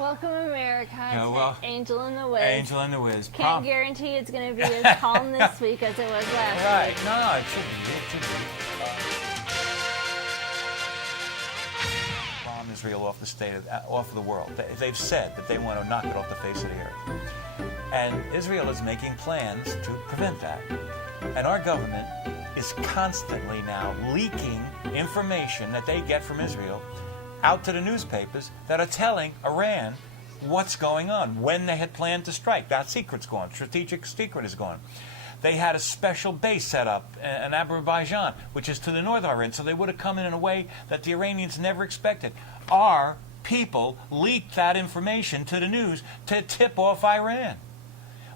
Welcome, America. Yeah, It's well, Angel in the Wiz. Angel in the Wiz. Can't guarantee it's going to be as calm this week as it was last Right. week. No, it should be. It should be. Bomb Israel off the off of the world. They've said that they want to knock it off the face of the earth. And Israel is making plans to prevent that. And our government is constantly now leaking information that they get from Israel out to the newspapers that are telling Iran what's going on, when they had planned to strike. That secret's gone. Strategic secret is gone. They had a special base set up in Azerbaijan, which is to the north of Iran, so they would have come in a way that the Iranians never expected. Our people leaked that information to the news to tip off Iran.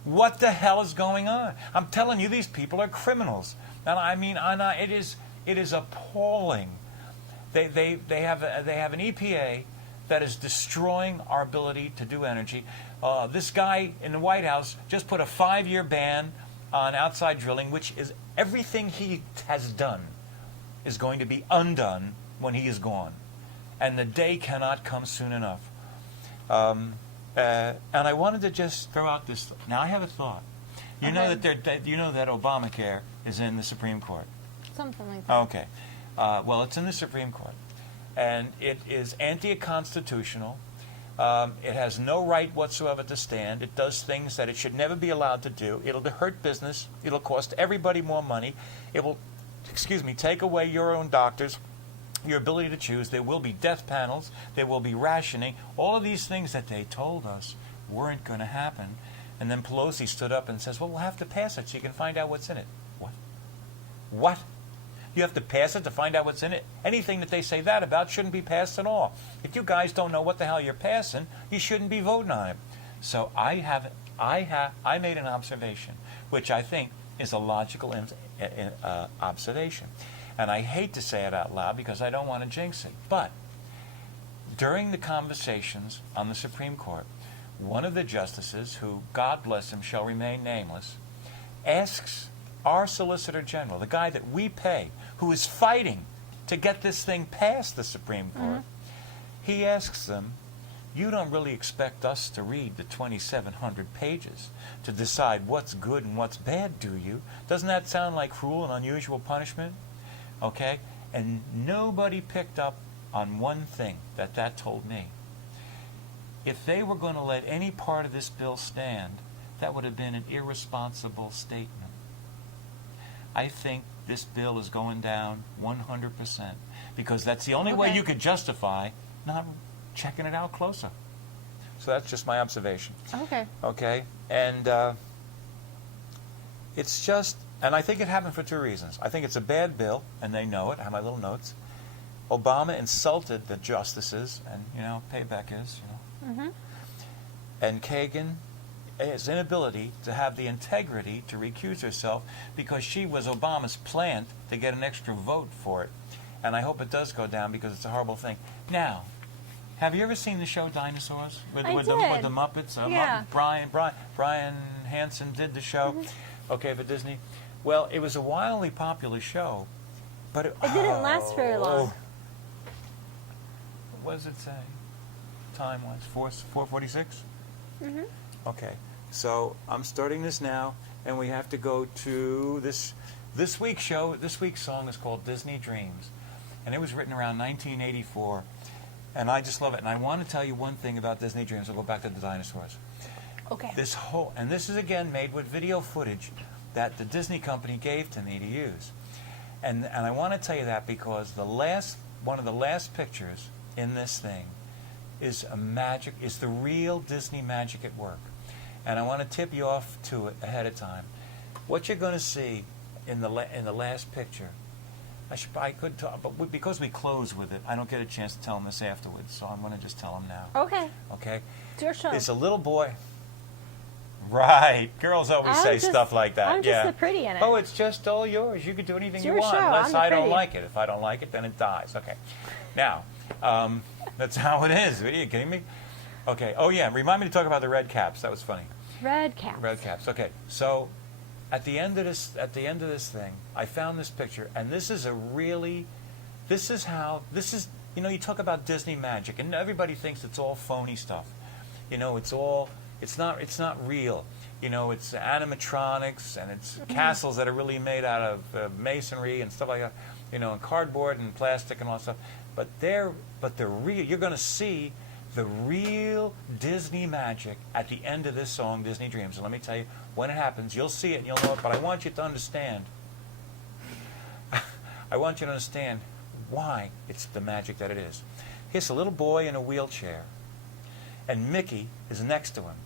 What the hell is going on? I'm telling you, these people are criminals. And I mean, it is appalling. They have an EPA that is destroying our ability to do energy. This guy in the White House just put a 5-year ban on outside drilling, which is everything he has done is going to be undone when he is gone. And the day cannot come soon enough. And I wanted to just throw out this. Now I have a thought. You know you know that Obamacare is in the Supreme Court. Something like that. Okay. Well, it's in the Supreme Court, and it is anti-constitutional. It has no right whatsoever to stand. It does things that it should never be allowed to do. It'll hurt business. It'll cost everybody more money. It will, take away your own doctors, your ability to choose. There will be death panels. There will be rationing. All of these things that they told us weren't going to happen. And then Pelosi stood up and says, well, we'll have to pass it so you can find out what's in it. What? What? You have to pass it to find out what's in it? Anything that they say that about shouldn't be passed at all. If you guys don't know what the hell you're passing, you shouldn't be voting on it. So I made an observation, which I think is a logical observation. And I hate to say it out loud because I don't want to jinx it. But during the conversations on the Supreme Court, one of the justices, who, God bless him, shall remain nameless, asks our Solicitor General, the guy that we pay, who is fighting to get this thing past the Supreme Court, he asks them, you don't really expect us to read the 2,700 pages to decide what's good and what's bad, do you? Doesn't that sound like cruel and unusual punishment? Okay? And nobody picked up on one thing that told me. If they were going to let any part of this bill stand, that would have been an irresponsible statement. I think this bill is going down 100% because that's the only way you could justify not checking it out closer. So that's just my observation. Okay. Okay? And it's just, and I think it happened for two reasons. I think it's a bad bill, and they know it. I have my little notes. Obama insulted the justices, and, payback is, And Kagan, his inability to have the integrity to recuse herself because she was Obama's plant to get an extra vote for it. And I hope it does go down because it's a horrible thing. Now, have you ever seen the show Dinosaurs? With the Muppets? Yeah. Brian Hansen did the show, for Disney. Well, it was a wildly popular show, but it didn't last very long. What does it say? Time-wise, 4:46? Okay, so I'm starting this now, and we have to go to this week's show. This week's song is called Disney Dreams, and it was written around 1984, and I just love it. And I want to tell you one thing about Disney Dreams. I'll go back to the dinosaurs. Okay. This is again made with video footage that the Disney company gave to me to use, and I want to tell you that because one of the last pictures in this thing is the real Disney magic at work. And I want to tip you off to it ahead of time. What you're going to see in the last picture, I could talk, but because we close with it, I don't get a chance to tell them this afterwards, so I'm going to just tell them now. Okay. Okay? It's your show. It's a little boy. Right. Girls always say stuff like that. I'm just the pretty in it. Oh, it's just all yours. You can do anything It's you your want, show. unless I'm the I don't pretty. like it. If I don't like it, then it dies. Okay. Now, that's how it is. Are you kidding me? Okay. Oh, yeah. Remind me to talk about the red caps. That was funny. Red caps. Red caps. Okay. So, at the end of this thing, I found this picture, and this is you talk about Disney magic, and everybody thinks it's all phony stuff. you know, it's not real. You know, it's animatronics and it's castles that are really made out of masonry and stuff like that, you know, and cardboard and plastic and all that stuff. But they're real. You're going to see the real Disney magic at the end of this song, Disney Dreams. And let me tell you, when it happens, you'll see it and you'll know it. But I want you to understand. I want you to understand why it's the magic that it is. Here's a little boy in a wheelchair, and Mickey is next to him.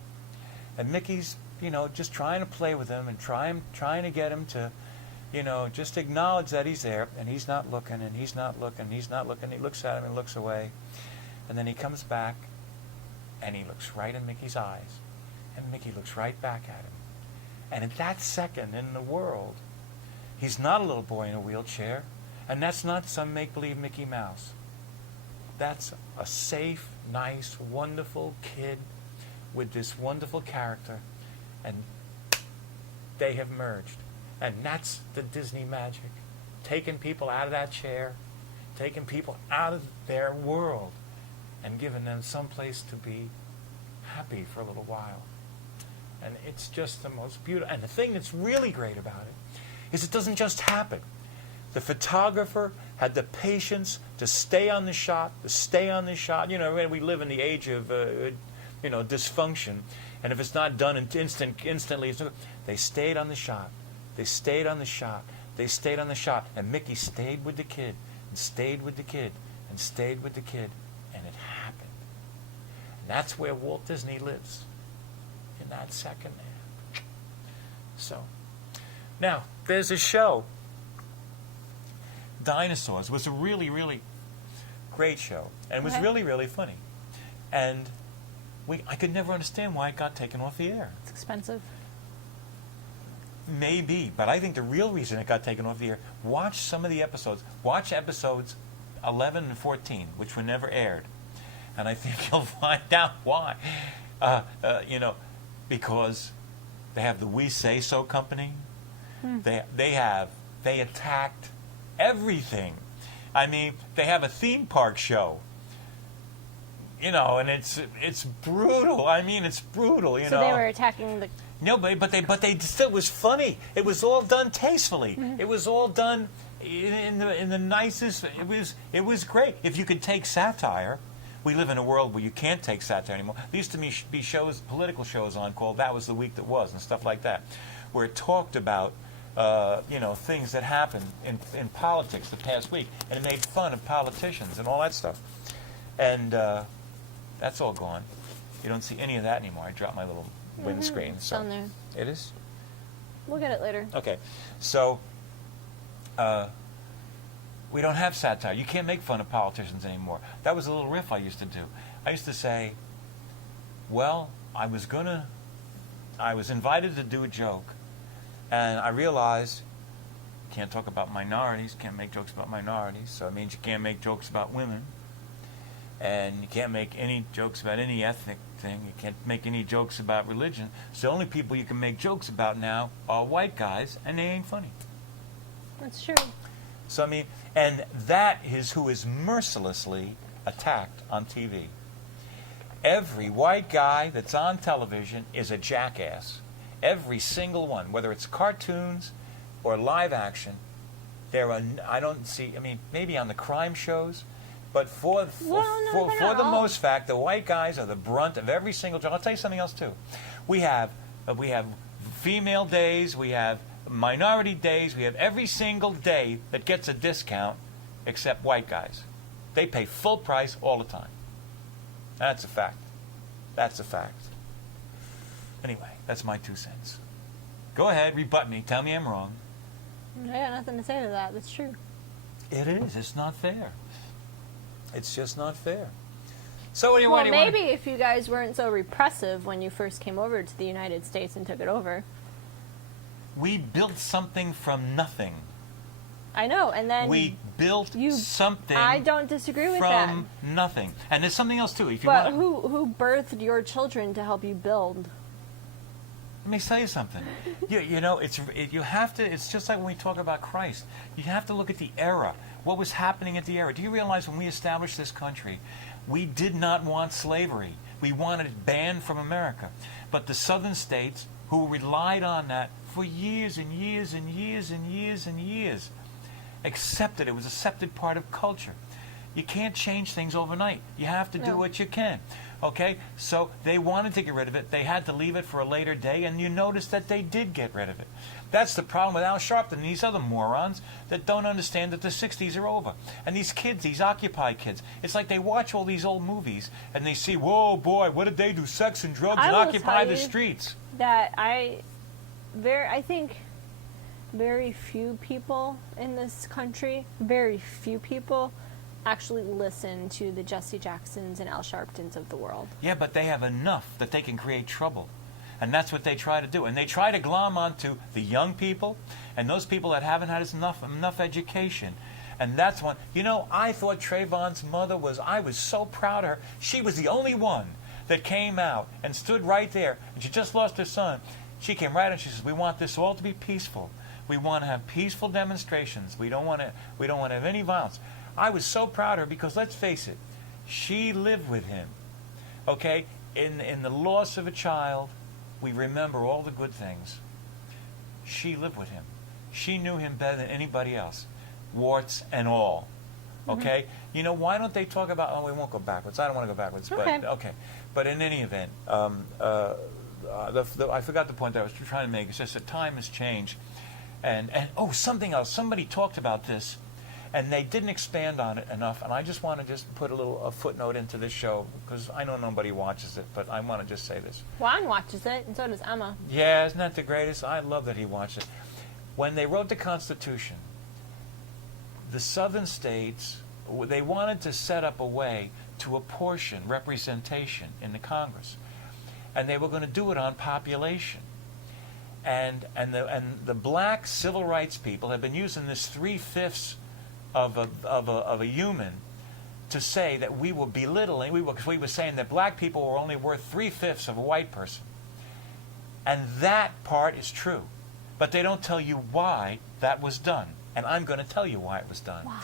And Mickey's, you know, just trying to play with him and trying to get him to, you know, just acknowledge that he's there. And he's not looking, and he's not looking, and he's not looking. He looks at him and looks away. And then he comes back, and he looks right in Mickey's eyes. And Mickey looks right back at him. And at that second in the world, he's not a little boy in a wheelchair. And that's not some make-believe Mickey Mouse. That's a safe, nice, wonderful kid with this wonderful character. And they have merged. And that's the Disney magic. Taking people out of that chair, taking people out of their world, and giving them some place to be happy for a little while. And it's just the most beautiful. And the thing that's really great about it is it doesn't just happen. The photographer had the patience to stay on the shot, You know, we live in the age of, you know, dysfunction. And if it's not done instantly, they stayed on the shot. They stayed on the shot. They stayed on the shot. And Mickey stayed with the kid, and stayed with the kid, and stayed with the kid. And it happened. And that's where Walt Disney lives, in that second there. So, now, there's a show, Dinosaurs. It was a really, really great show. And it was really, really funny. And I could never understand why it got taken off the air. It's expensive. Maybe, but I think the real reason it got taken off the air, watch some of the episodes. Watch episodes 11 and 14, which were never aired. And I think you'll find out why. You know, because they have the We Say So company. They attacked everything. I mean, they have a theme park show. You know, and it's brutal. I mean, it's brutal. You know. So they were attacking the. No, but they still, it was funny. It was all done tastefully. It was all done in the nicest. It was great. If you could take satire, we live in a world where you can't take satire anymore. There used to be shows, political shows on called That Was the Week That Was and stuff like that, where it talked about you know, things that happened in politics the past week, and it made fun of politicians and all that stuff. And that's all gone. You don't see any of that anymore. I dropped my little windscreen. It's down there. It is? We'll get it later. Okay. So, we don't have satire. You can't make fun of politicians anymore. That was a little riff I used to do. I used to say, well, I was invited to do a joke, and I realized can't talk about minorities, can't make jokes about minorities, so it means you can't make jokes about women, and you can't make any jokes about any ethnic thing, you can't make any jokes about religion, so the only people you can make jokes about now are white guys, and they ain't funny. That's true. So, I mean, and that is who is mercilessly attacked on TV. Every white guy that's on television is a jackass. Every single one, whether it's cartoons or live action, I don't see, I mean, maybe on the crime shows, but for the most fact, the white guys are the brunt of every single joke. I'll tell you something else, too. We have female days, we have minority days, we have every single day that gets a discount except white guys. They pay full price all the time. That's a fact. That's a fact. Anyway, that's my 2 cents. Go ahead, rebut me. Tell me I'm wrong. I got nothing to say to that. That's true. It is. It's not fair. It's just not fair. So what do you well, want? Maybe if you guys weren't so repressive when you first came over to the United States and took it over. We built something from nothing. I know, and then we built something. I don't disagree with that. From nothing, and there's something else too. If you but want, who birthed your children to help you build? Let me tell you something. You know, you have to. It's just like when we talk about Christ. You have to look at the era. What was happening at the era? Do you realize when we established this country, we did not want slavery. We wanted it banned from America. But the southern states, who relied on that for years and years and years and years and years, accepted it. It was an accepted part of culture. You can't change things overnight. You have to do what you can. Okay? So they wanted to get rid of it. They had to leave it for a later day, and you notice that they did get rid of it. That's the problem with Al Sharpton and these other morons that don't understand that the 60s are over. And these kids, these Occupy kids, it's like they watch all these old movies and they see, whoa, boy, what did they do? Sex and drugs and occupy the streets. That I think very few people in this country, very few people actually listen to the Jesse Jacksons and Al Sharptons of the world. Yeah, but they have enough that they can create trouble. And that's what they try to do. And they try to glom onto the young people and those people that haven't had enough education. And that's one. You know, I thought Trayvon's mother I was so proud of her. She was the only one that came out and stood right there. And she just lost her son. She came right and she says, we want this all to be peaceful. We want to have peaceful demonstrations. We don't want to have any violence. I was so proud of her because, let's face it, she lived with him. Okay? In the loss of a child, we remember all the good things. She lived with him. She knew him better than anybody else, warts and all. Okay? You know, why don't they talk about, we won't go backwards. I don't want to go backwards. Okay. But, okay. But in any event, I forgot the point that I was trying to make. It's just that time has changed. And something else. Somebody talked about this, and they didn't expand on it enough. And I just want to just put a footnote into this show, because I know nobody watches it, but I want to just say this. Juan watches it, and so does Emma. Yeah, isn't that the greatest? I love that he watched it. When they wrote the Constitution, the southern states, they wanted to set up a way to apportion representation in the Congress. And they were going to do it on population. And the black civil rights people have been using this 3/5 of a human to say that we were belittling, because we were saying that black people were only worth 3/5 of a white person. And that part is true. But they don't tell you why that was done. And I'm going to tell you why it was done. Why?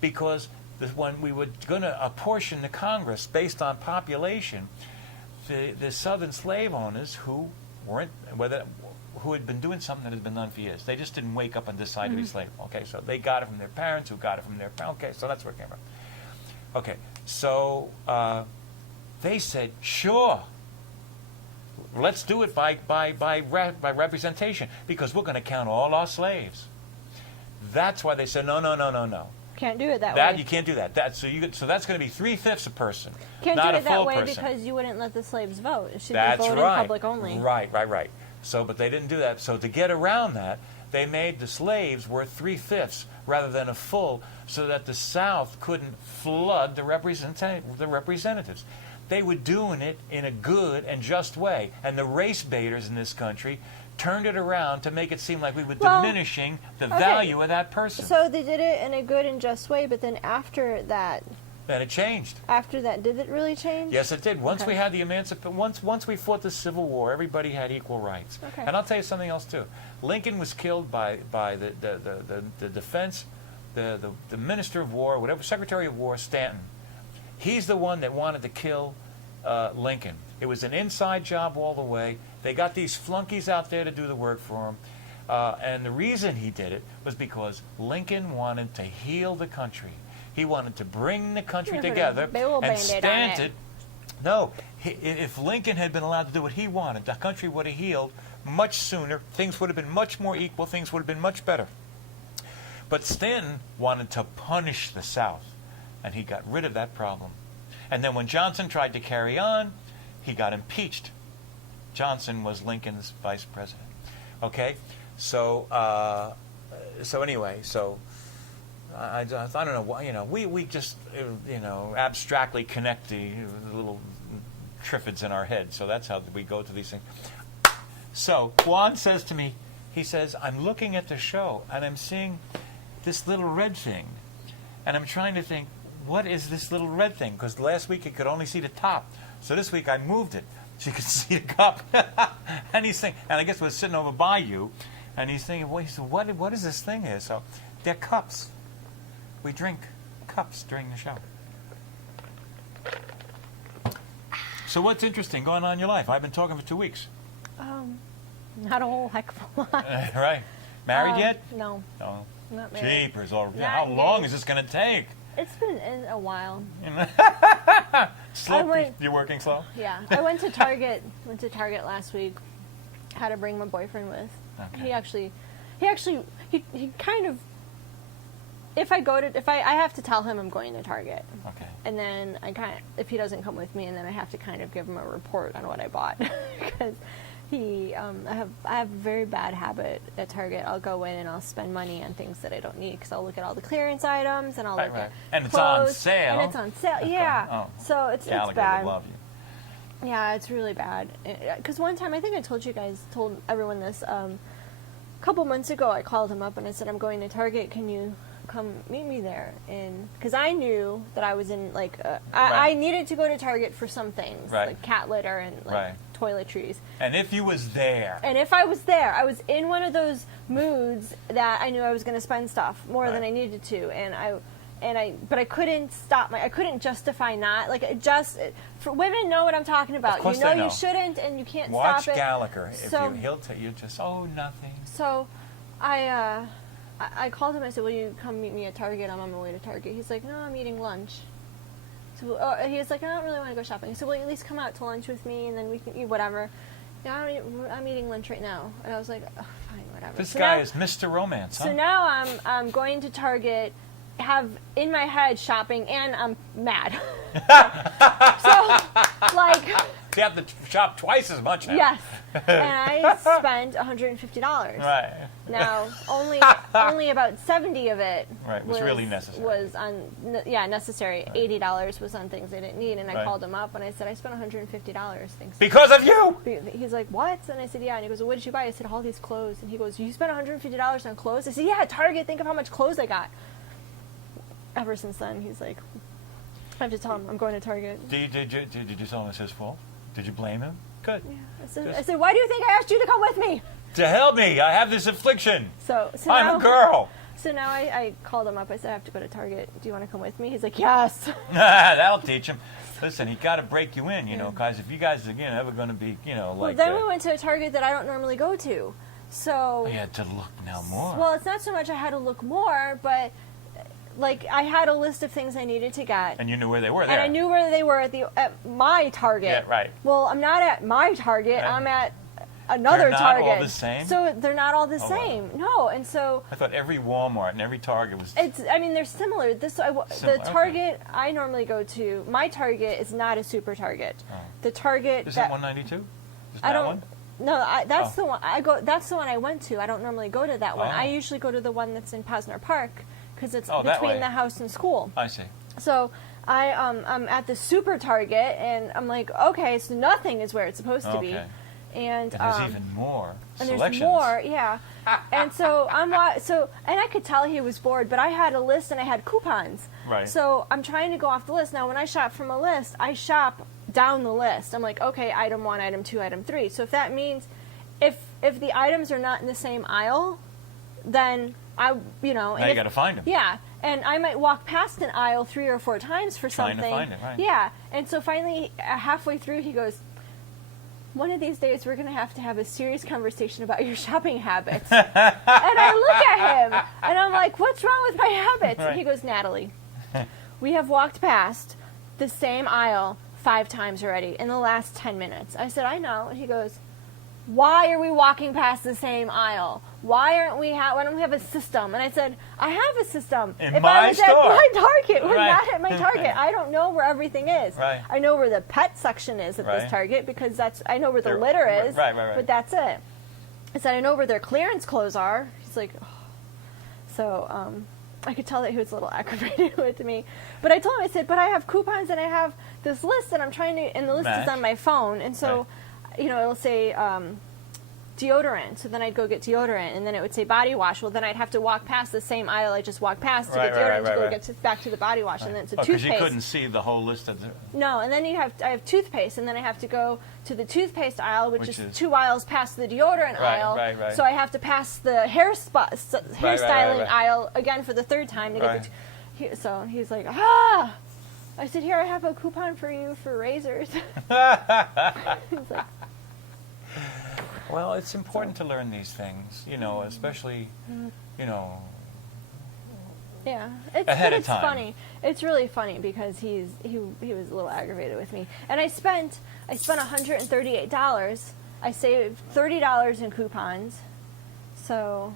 Because when we were going to apportion the Congress based on population, the southern slave owners who had been doing something that had been done for years. They just didn't wake up and decide to be slave. Okay, so they got it from their parents, who got it from their parents. Okay, so that's where it came from. Okay, so they said, sure, let's do it by representation, because we're going to count all our slaves. That's why they said, no. Can't do it that way. You can't do that. So that's going to be 3/5 a person, Can't not do a it that full way person. because you wouldn't let the slaves vote. It should That's be voted right. in public only. Right. So, but they didn't do that. So to get around that, they made the slaves worth 3/5 rather than a full, so that the South couldn't flood the representatives. They were doing it in a good and just way, and the race baiters in this country turned it around to make it seem like we were diminishing the value of that person. So they did it in a good and just way, but then after that, Then it changed. did it really change? Yes, it did. Once we had the once we fought the Civil War, everybody had equal rights. Okay. And I'll tell you something else too. Lincoln was killed by the defense, the Minister of War, whatever, Secretary of War, Stanton. He's the one that wanted to kill Lincoln. It was an inside job all the way. They got these flunkies out there to do the work for him. And the reason he did it was because Lincoln wanted to heal the country. He wanted to bring the country together and stamp it. No, if Lincoln had been allowed to do what he wanted, the country would have healed much sooner. Things would have been much more equal. Things would have been much better. But Stanton wanted to punish the South, and he got rid of that problem. And then when Johnson tried to carry on, he got impeached. Johnson was Lincoln's vice president. Okay, so anyway, I don't know why, we just abstractly connect the little triffids in our head. So that's how we go to these things. So Juan says to me, he says, I'm looking at the show and I'm seeing this little red thing, and I'm trying to think, what is this little red thing? Because last week you could only see the top. So this week I moved it so you could see the cup. And he's thinking, and I guess it was sitting over by you, and he's thinking, well, he said, what is this thing here? So they're cups. We drink cups during the show. So what's interesting going on in your life? I've been talking for 2 weeks. Not a whole heck of a lot. Right. Married yet? No, No. not married. Jeepers. How Not long yet. is this going to take? It's been a while. Slow. went- You're working slow? Yeah, I went to Target. Went to Target last week. Had to bring my boyfriend with. Okay. He kind of. If I have to tell him I'm going to Target, Okay. and then if he doesn't come with me, and then I have to kind of give him a report on what I bought because I have a very bad habit at Target. I'll go in and I'll spend money on things that I don't need because I'll look at all the clearance items and I'll Right, look right. at And it's on clothes, sale. and it's on sale. Okay. Yeah, Oh. so it's Gallagher bad. would love you. Yeah, it's really bad. Because one time, I think I told everyone this. A couple months ago, I called him up and I said, "I'm going to Target. Can you come meet me there?" And because I knew that I was in Right. I needed to go to Target for some things, Right. like cat litter and Right. toiletries. And if you was there, And if I was there, I was in one of those moods that I knew I was going to spend stuff more than Right. I needed to, but I couldn't stop I couldn't justify not for women know what I'm talking about. Of course You know they know. you shouldn't, and you can't watch stop it. Gallagher. So- He'll tell you just, nothing. So, I called him. I said, "Will you come meet me at Target? I'm on my way to Target." He's like, "No, I'm eating lunch." So he's like, "I don't really want to go shopping." I said, "Will you at least come out to lunch with me, and then we can eat whatever." Yeah, I'm eating lunch right now, and I was like, "Oh, fine, whatever." This So guy now- is Mr. Romance, huh? So now I'm going to Target, have in my head shopping, and I'm mad. So, like, You have to shop twice as much now. yes, and I spent $150. Right. Now, only about 70 of it Right, was really necessary. Was necessary. $80 was on things I didn't need, and I Right. called him up and I said I spent $150. Thanks. Because of you! He's like, "What?" And I said, "Yeah." And he goes, "Well, what did you buy?" I said, "All these clothes." And he goes, "You spent $150 on clothes?" I said, "Yeah, at Target. Think of how much clothes I got." Ever since then, he's like, I have to tell him I'm going to Target. Did you tell him it's his fault? Did you blame him? Good. I said, "Why do you think I asked you to come with me?" To help me, I have this affliction. So I'm now, a girl. So now I called him up. I said, "I have to go to Target. Do you want to come with me?" He's like, "Yes." That'll teach him. Listen, he got to break you in, guys. If you guys are ever going to be, Well, like. then we went to a Target that I don't normally go to. So, You had to look now more. well, it's not so much I had to look more, but like I had a list of things I needed to get, and you knew where they were there. and I knew where they were at my Target. Yeah, right. Well, I'm not at my Target. Right. I'm at another They're not Target. all the same? So they're not all the Oh, wow. same. No, and so I thought every Walmart and every Target was. they're similar. The Similar, okay. Target I normally go to, my Target is not a super Target. Oh. The Target Is that it 192? Is I that don't. one? No, that's Oh. the one I go. That's the one I went to. I don't normally go to that one. Oh. I usually go to the one that's in Posner Park because it's Oh, that way. between the house and school. I see. So I'm at the super Target and I'm like, okay, so nothing is where it's supposed to be, Okay. and And there's even more and selections. there's more, yeah. And so and I could tell he was bored, but I had a list and I had coupons. Right. So I'm trying to go off the list. Now, when I shop from a list, I shop down the list. I'm like, okay, item 1, item 2, item 3. So if that means if the items are not in the same aisle, then Now you got to find them. yeah, and I might walk past an aisle 3 or 4 times for Trying to something. find it, right. Yeah, and so finally, halfway through, he goes, "One of these days, we're going to have a serious conversation about your shopping habits." And I look at him, and I'm like, "What's wrong with my habits?" Right. And he goes, "Natalie, we have walked past the same aisle 5 times already in the last 10 minutes." I said, "I know." And he goes, "Why are we walking past the same aisle? Why don't we have a system?" And I said, "I have a system. In if my I was store." at my Target, we're Right. not at my Target. I don't know where everything is. Right. I know where the pet section is at Right. this Target because I know where the They're- litter is. right. But that's it. I said, "I know where their clearance clothes are." He's like, oh. So I could tell that he was a little aggravated with me. But I told him, I said, "But I have coupons and I have this list and I'm trying to, and the list Match. is on my phone." And so, it'll say deodorant. So then I'd go get deodorant, and then it would say body wash. Well, then I'd have to walk past the same aisle I just walked past to Right, get right, deodorant right, to go right. get back to the body wash, and then it's a Because toothpaste. you couldn't see the whole list of the. No, and then I have toothpaste, and then I have to go to the toothpaste aisle, which is 2 aisles past the deodorant Right, aisle. right. So I have to pass the hairstyling right. aisle again for the 3rd time to Right. get the. So he's like, ah. I said, here, I have a coupon for you for razors. He's like, Well, it's important to learn these things, you know, especially, you know, yeah, Ahead of it's time. funny. It's really funny because he was a little aggravated with me, and I spent $138. I saved $30 in coupons. So,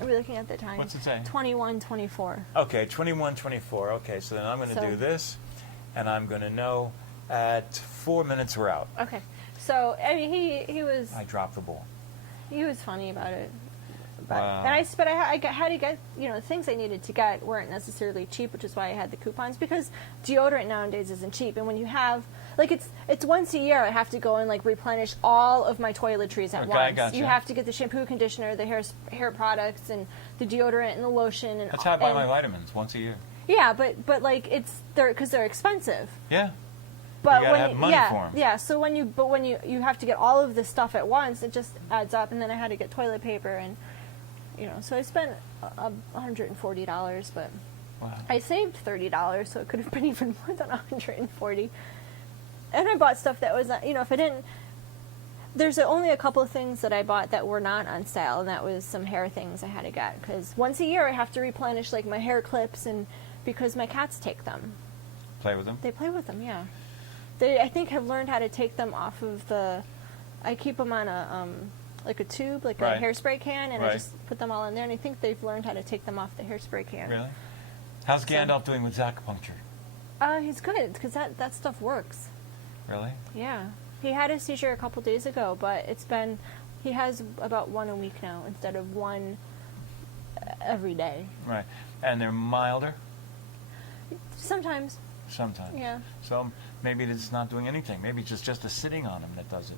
are we looking at the time? What's it say? 21:24. okay, 21:24. Okay, so then I'm going to So- do this, and I'm going to know at 4 minutes we're out. Okay. So I mean, he was I dropped the ball. funny about it. But, Wow. and I had to get, you know, the things I needed to get weren't necessarily cheap, which is why I had the coupons, because deodorant nowadays isn't cheap. And when you have, like, it's once a year I have to go and, like, replenish all of my toiletries at Okay, I once. gotcha. You have to get the shampoo, conditioner, the hair products, and the deodorant and the lotion. And That's how I buy and- my vitamins once a year. Yeah, but like, because they're expensive. Yeah. But You gotta when have money yeah, for 'em. yeah. So when you have to get all of this stuff at once, it just adds up. And then I had to get toilet paper, and you know, so I spent $140, but Wow. I saved $30, so it could have been even more than $140. And I bought stuff that was, you know, if I didn't. There's only a couple of things that I bought that were not on sale, and that was some hair things I had to get, because once a year I have to replenish, like, my hair clips, and because my cats take them. Play with them. They play with them, yeah. They, I think, have learned how to take them off of the. I keep them on a like a tube, like Right. a hairspray can, and I Right. just put them all in there. And I think they've learned how to take them off the hairspray can. Really? How's Gandalf doing with acupuncture? He's good, because that stuff works. Really? Yeah, he had a seizure a couple days ago, but he has about one a week now instead of one every day. Right. And they're milder Sometimes, sometimes. yeah, So maybe it's not doing anything. Maybe it's just a sitting on him that does it.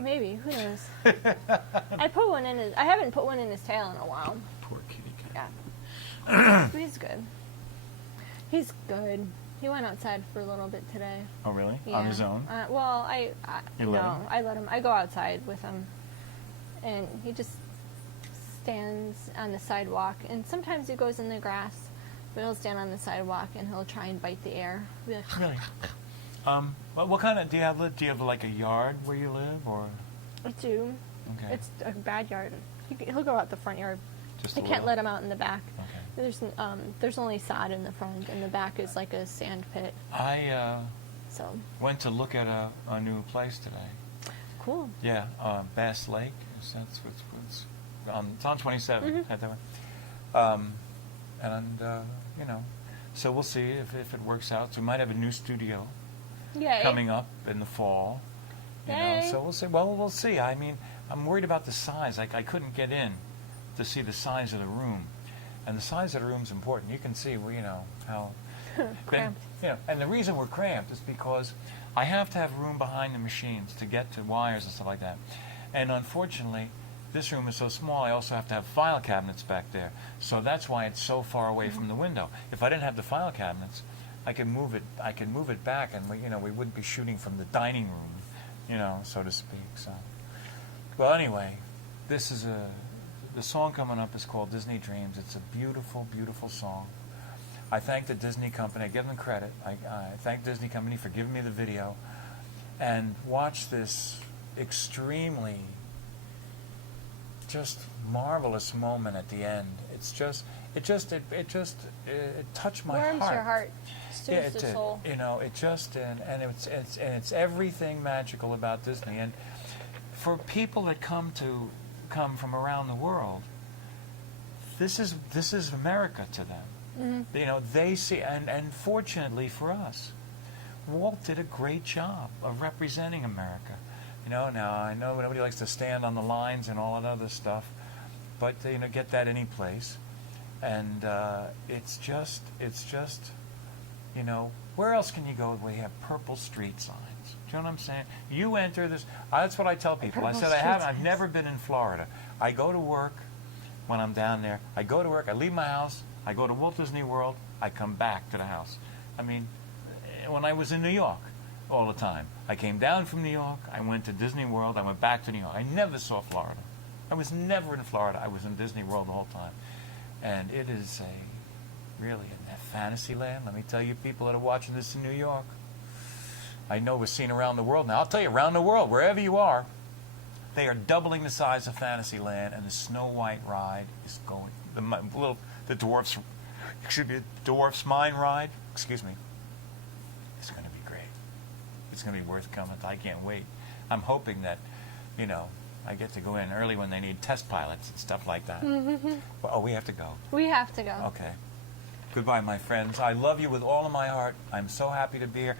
maybe. Who knows? I haven't put one in his tail in a while. Poor kitty cat. Yeah. He's good. He's good. He went outside for a little bit today. Oh, really? Yeah. On his own? Well, You let him? I let him. I go outside with him, and he just stands on the sidewalk. And sometimes he goes in the grass, but he'll stand on the sidewalk and he'll try and bite the air. Be like, Really? What kind of do you have? Do you have like a yard where you live, or I do. okay? It's a bad yard. He'll go out the front yard. Just I a can't little? let him out in the back. Okay. There's only sod in the front, and the back is like a sand pit. I So went to look at a new place today. cool. Yeah, Bass Lake. That's what's it's on 27. Head that way. And you know, so we'll see if it works out. So we might have a new studio Yay. coming up in the fall. You know, Yay. so we'll see. Well, we'll see. I mean, I'm worried about the size. Like, I couldn't get in to see the size of the room, and the size of the room's important. You can see, well, you know, how Cramped. you know, and the reason we're cramped is because I have to have room behind the machines to get to wires and stuff like that. And unfortunately, this room is so small, I also have to have file cabinets back there. So that's why it's so far away from the window. If I didn't have the file cabinets, I could move it back, and we wouldn't be shooting from the dining room, you know, so to speak. So, well, anyway, the song coming up is called Disney Dreams. It's a beautiful, beautiful song. I thank the Disney company. I give them credit. I thank Disney company for giving me the video, and watch this extremely just marvelous moment at the end. It touched my Warms heart. your heart. Yeah, Soothes it the did. soul. You know, it just and it's everything magical about Disney. And for people that come from around the world, this is America to them. Mm-hmm. You know, they see, and fortunately for us, Walt did a great job of representing America. You know, now I know nobody likes to stand on the lines and all that other stuff, but you know, get that any place. And it's just, you know, where else can you go where you have purple street signs? Do you know what I'm saying? You enter this. That's what I tell people. I Purple said street I've signs. never been in Florida. I go to work when I'm down there. I go to work. I leave my house. I go to Walt Disney World. I come back to the house. I mean, when I was in New York all the time, I came down from New York. I went to Disney World. I went back to New York. I never saw Florida. I was never in Florida. I was in Disney World the whole time. And it is Really, in that fantasy land? Let me tell you, people that are watching this in New York, I know we're seen around the world now. I'll tell you, around the world, wherever you are, they are doubling the size of Fantasyland, and the Snow White ride is going. The Dwarf's Mine ride. Excuse me. It's going to be great. It's going to be worth coming. I can't wait. I'm hoping that, I get to go in early when they need test pilots and stuff like that. Mm-hmm. Oh, we have to go. We have to go. Okay. Goodbye, my friends. I love you with all of my heart. I'm so happy to be here.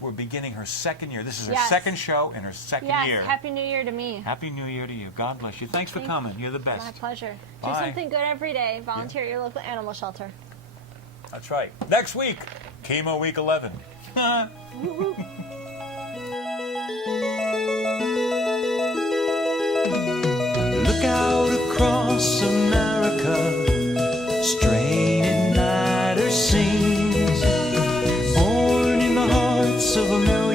We're beginning her second year. This is her second show in her second year. Yes, Happy New Year to me. Happy New Year to you. God bless you. Thanks for coming. You're the best. My pleasure. Bye. Do something good every day. Volunteer at your local animal shelter. That's right. Next week, Chemo Week 11. Look out across America, strange at night or scenes, born in the hearts of America.